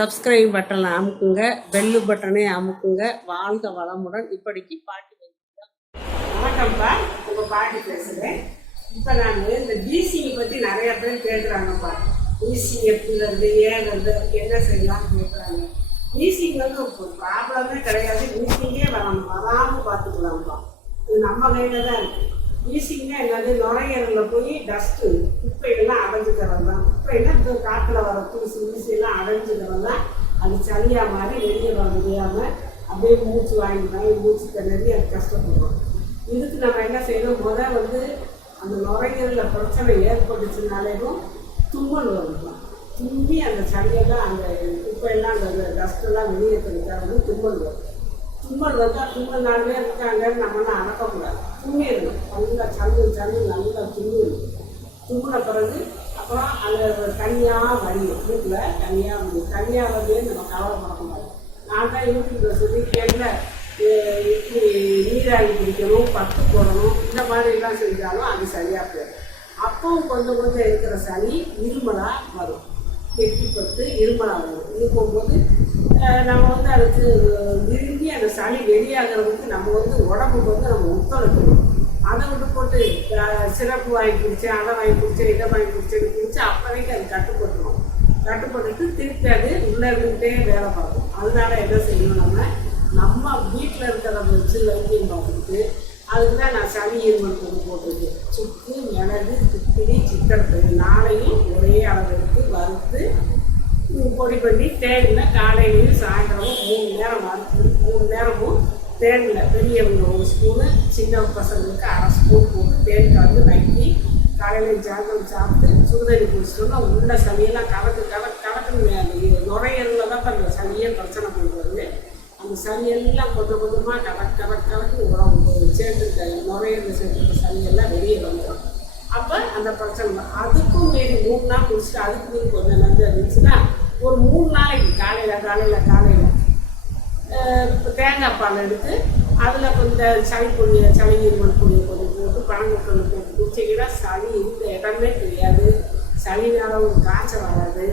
Subscribe பட்டனை அமுக்குங்க, bell பட்டனை அமுக்குங்க. வாழ்க வளமுடன். இப்படிக்கு பாட்டி வைக்கிறோம். வணக்கம்ப்பா, உங்கள் பாட்டி பேசுகிறேன். இப்போ நான் இந்த பீசிங்கை பற்றி நிறையா பேர் கேட்குறாங்கப்பா. பீசிங் எப்படி வருது, ஏன் வருது, என்ன செய்யலாம்னு கேட்குறாங்க. பீசிங் வந்து ஒரு ப்ராப்ளமே கிடையாது. பீசிங்கே வராமல் பார்த்துக்கலாம்ப்பா. இது நம்ம கையில் தான் இருக்குது. ஈஸிங்கன்னா என்னது, நுரையீரலில் போய் டஸ்ட்டு குப்பையெல்லாம் அடைஞ்சிக்கிறது தான். குப்பையெல்லாம் இந்த காட்டில் வர தூசி ஊசியெல்லாம் அடைஞ்சிக்கிறது தான். அது சளியாக மாதிரி வெளியே வர முடியாமல் அப்படியே மூச்சு வாங்கி மூச்சு திணறி அது கஷ்டப்படுறோம். இதுக்கு நம்ம என்ன செய்யணும், வந்து அந்த நுரையீரலில் பிரச்சனை ஏற்பட்டுச்சுனாலேயும் தும்மல் வரலாம். தும்பி அந்த சளியெல்லாம் அந்த குப்பையெல்லாம் அந்த டஸ்ட்டெல்லாம் வெளியேற்றுறதுக்காக வந்து தும்மல் வரும். தும்மல் வந்தால் தும்மல் 4 பேர் இருக்காங்கன்னு நம்மளாம் அடக்கக்கூடாது. தும்மிடணும், நல்லா சங்கு நல்லா தும்மிடணும். தும்மின பிறகு அப்புறம் அந்த தனியாக வரியும், வீட்டில் தனியாக வந்து நம்ம கவலைப்படக்கூடாது. நான் தான் யூடியூப்பில் சொல்லி கேட்கல, இப்படி நீராகி பிடிக்கணும், பட்டு போடணும், இந்த மாதிரிலாம் செஞ்சாலும் அது சரியாக போயிடும். அப்பவும் கொஞ்சம் இருக்கிற சளி இருமலாக வரும். கெட்டிப்பட்டு இருமலாக வரும். இருக்கும்போது நம்ம வந்து அதுக்கு விரும்பி அந்த சளி வெளியாகிறதுக்கு நம்ம வந்து உடம்புக்கு வந்து நம்ம ஒத்துழைக்கணும். அதை விட்டு போட்டு சிறப்பு வாங்கி குடித்தேன், அதை வாங்கி குடித்தேன், இதை வாங்கி குடித்தா அப்போதைக்கு அது கட்டுப்பட்டுட்டு திருப்பி அது உள்ளே இருந்துகிட்டே வேலை பார்க்கும். அதனால என்ன செய்யணும், நம்ம வீட்டில் இருக்கிறத வச்சு வைத்தியம் பார்த்துக்கிட்டு அதுக்கு தான் நான் சளி இருமல் பொருள் போட்டிருக்கேன். சுக்கு, மிளகு, திப்பிலி, சிக்கன் 4ஐயும் ஒரே அளவு எடுத்து வறுத்து பொடி பண்ணி தேனில் காலையிலையும் சாயந்தரமும் 3 நேரம் வறுத்து 3 நேரமும் தேனில் பெரியவங்க 1 ஸ்பூனு, சின்ன பசங்களுக்கு 1/2 ஸ்பூன் போட்டு தேன் கலந்து நக்கி காலையில் சாயந்தரம் சாப்பிட்டு சுடுதண்ணி குடிச்சிட்டோம்னா உள்ள சளியெல்லாம் கலக்குன்னு நுரையீரலில் தான் அந்த சளியே பிரச்சனை பண்ணுறது. அந்த சளியெல்லாம் கொஞ்சமாக கலக்கு உடம்பு சேர்த்துருக்க நுரையீரல் சேர்த்துருக்க சளியெல்லாம் வெளியே வந்துடும். அப்போ அந்த பிரச்சனை அதுக்கும் மீறி 3 நாள் குடிச்சிட்டு அதுக்கு மீறி கொஞ்சம் நஞ்சு இருந்துச்சுன்னா ஒரு 3 நாளைக்கு காலையில் இப்போ தேங்காய் பால் எடுத்து அதில் கொஞ்சம் சளி இருமல் பொடியை கொஞ்சம் போட்டு பனங்கற்கண்டு போட்டு குடிச்சிங்கன்னா சளி இந்த இடமே தெரியாது. சளினால ஒரு காய்ச்சல் வராது.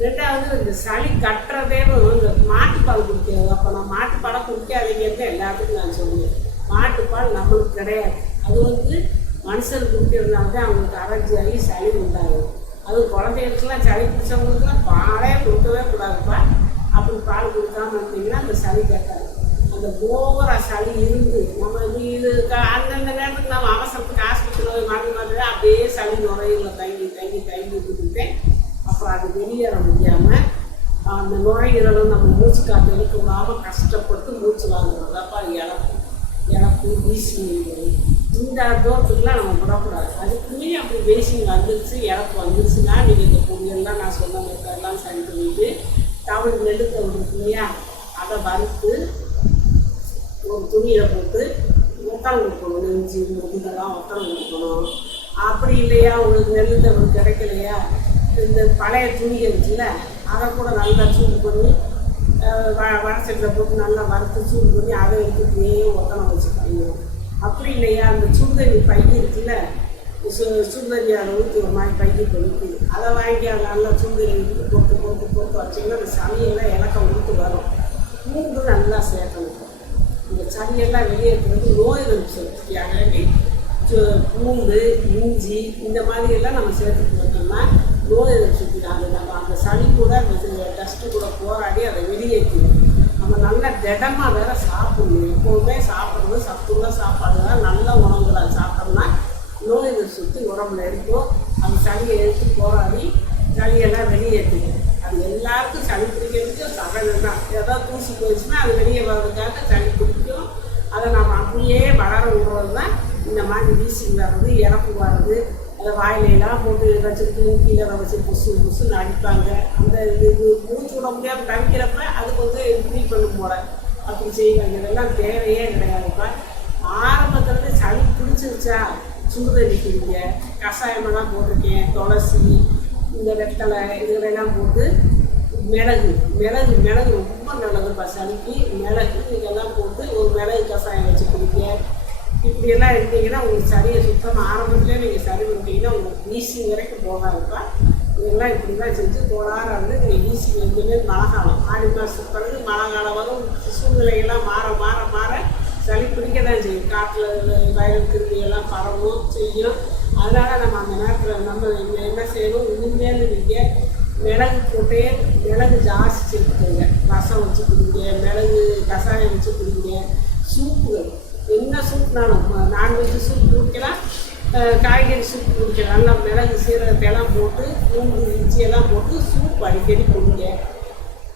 2வது இந்த சளி கட்டுறதே இந்த மாட்டுப்பால் குடிக்கிறது. அப்போ நான் மாட்டுப்பாலை குடிக்காதீங்கிறது எல்லாத்துக்கும் நான் சொல்லுவேன். மாட்டுப்பால் நம்மளுக்கு கிடையாது. அது வந்து மனுஷன் குடிக்கிறதுனால தான் அவங்களுக்கு அலர்ஜி ஆகி சளி உண்டாகும். அது குழந்தைகளுக்குலாம் சளி பிடிச்சவங்களுக்குலாம் பாலே கொடுக்கவே கூடாதுப்பா. அப்படி பால் கொடுக்காம இருந்தீங்கன்னா அந்த சளி கட்டாது. அந்த ஓவராக சளி இருந்து நம்ம இது அந்தந்த நேரத்துக்கு நம்ம அவசரத்துக்கு ஆஸ்பத்திரியில் மாற்றி அப்படியே சளி நுரையில் தங்கி கொடுத்துட்டேன். அப்புறம் அது வெளியேற முடியாமல் அந்த நுரையீரலும் நம்ம மூச்சு காற்று எடுக்க விடாமல் கஷ்டப்பட்டு மூச்சு வாங்குறதப்பா இழப்பு வீசிங்கிறது. இந்த தூரத்துக்குலாம் நம்ம விடக்கூடாது. அதுக்குமே அப்படி வீசிங் வந்துருச்சு, இழப்பு வந்துருச்சுன்னா நீங்கள் இந்த பொடியெல்லாம் நான் சொன்ன மெத்தெல்லாம் சரி பண்ணிட்டு தமிழ் நெல்லுத்தவள் இருக்கு இல்லையா, அதை வறுத்து ஒரு துணியில் போட்டு ஒத்தரம் கொடுக்கணும். நெஞ்சு முதுகெல்லாம் ஒத்தரம் கொடுக்கணும். அப்படி இல்லையா உங்களுக்கு நெல்லுத்தவள் கிடைக்கலையா, இந்த பழைய துணிகள் இருக்குல்ல அதை கூட நல்லா சூடு பண்ணி வடச்சட்டில் போட்டு நல்லா வறுத்து சூடு பண்ணி அதை எடுத்துகிட்டே ஒத்தனம் வச்சுக்கணும். அப்படி இல்லையா அந்த சுடுதண்ணி பை இருக்குல்ல, சுடுதண்ணி அதை ஊற்றி ஒரு மாதிரி பைக்கு கொடுத்து அதை வாங்கி அதை நல்லா சுடுதண்ணி போட்டு வச்சிங்கன்னா அந்த சளியெல்லாம் இலக்கம் ஊற்றி வரும். பூண்டு நல்லா சேர்க்கணும். இந்த சளியெல்லாம் வெளியேற்றுறது நோய் எதிர்ப்பு சக்தியாக வேண்டி பூண்டு, இஞ்சி இந்த மாதிரியெல்லாம் நம்ம சேர்த்துட்டு வந்தோம்னா நோய் எதிர்ப்பு சக்தி அது நம்ம அந்த சளி கூட அந்த டஸ்ட்டு கூட போராடி அதை வெளியேற்றிடும். நம்ம நல்லா திடமாக வேற சாப்பிடணும். எப்போதுமே சாப்பிட்றது சத்துள்ள சாப்பாடு தான், நல்ல உணவுகளை சாப்பிட்டோம்னா நோய் எதிர்ப்பு சக்தி உடம்புல இருக்கும். அந்த சளியை எடுத்து போராடி சளியெல்லாம் வெளியேற்றிடும். அது எல்லாருக்கும் சளி பிடிக்கிறதுக்கு சகஜம் தான். ஏதாவது தூசி போயிடுச்சுன்னா அது வெளியே வர்றதுக்காக சளி பிடிக்கும். அதை நம்ம அப்படியே வளர விடுறது தான் இந்த மாதிரி வீசிங் வர்றது, இறப்பு வர்றது. அதை வாயிலெல்லாம் போட்டு வச்சுட்டு கீழே வச்சு புசுன்னு அடிப்பாங்க. அந்த இது மூச்சு விட முடியாமல் தவிக்கிறப்ப அதுக்கு வந்து ட்ரீட் பண்ணும் போல அப்படி செய்வாங்க. இதெல்லாம் தேவையே கிடையாதுப்பா. ஆரம்பத்துலேருந்து சளி பிடிச்சிருச்சா சுடுதண்ணி குடிங்க, கஷாயமெல்லாம் போட்டிருக்கேன், துளசி, இந்த வெத்தலை இதுகளெல்லாம் போட்டு மிளகு ரொம்ப நல்லதுப்பா சளிக்கு. மிளகு இதெல்லாம் போட்டு ஒரு மிளகு கஷாயம் வச்சு குடிக்க. இப்படியெல்லாம் இருந்தீங்கன்னா உங்களுக்கு சளியை சுத்தமாக ஆரம்பத்துலேயே நீங்கள் சளி பண்ணிட்டீங்கன்னா உங்களுக்கு வீசிங் வரைக்கும் போகாதுப்பா. இதெல்லாம் இப்படி தான் செஞ்சு கோளாறு வந்து நீங்கள் ஈஸி இனிமேல் மழை காலம் ஆடி மாதத்துக்கு பிறகு மழை காலம் வரும். சூழ்நிலையெல்லாம் மாற மாற மாற சளி பிடிக்க தான் செய்யும். காட்டில் வயல் கிருமியெல்லாம் பரவும் செய்யும். அதனால் நம்ம அந்த நேரத்தில் நம்ம என்ன செய்யணும், இனிமேல் நீங்கள் மிளகு போட்டே மிளகு ஜாஸ்தி சேர்த்துக்கோங்க. ரசம் வச்சு குடிங்க, மிளகு கஷாயம் வச்சு குடிங்க. சூப்புகள் என்ன சூப்னாலும் நான்வெஜ் சூப் குடிக்கலாம், காய்கறி சூப் குடிக்கலாம். நல்லா மிளகு சீரகத்தையெல்லாம் போட்டு பூண்டு இஞ்சியெல்லாம் போட்டு சூப் அடிக்கடி குடிங்க.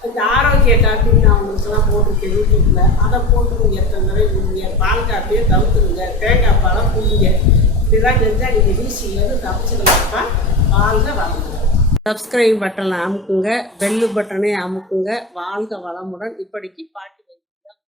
அந்த ஆரோக்கிய காப்பின்னு நான் உங்களுக்கெல்லாம் போட்டிருக்கேன் யூடியூப்பில், அதை போட்டு நீங்கள் எத்தனை தடவை குடிங்க. பால் காப்பியை தவிர்த்துருங்க, தேங்காய் பாலை குடிங்க. இப்படிலாம் செஞ்சால் நீங்கள் வீசிலேருந்து தப்பிச்சுக்கலாம்ப்பா. வாழ்க வளமுடன். சப்ஸ்கிரைப் பட்டனை அமுக்குங்க, பெல்லு பட்டனை அமுக்குங்க. வாழ்க வளமுடன். இப்படிக்கு பாட்டி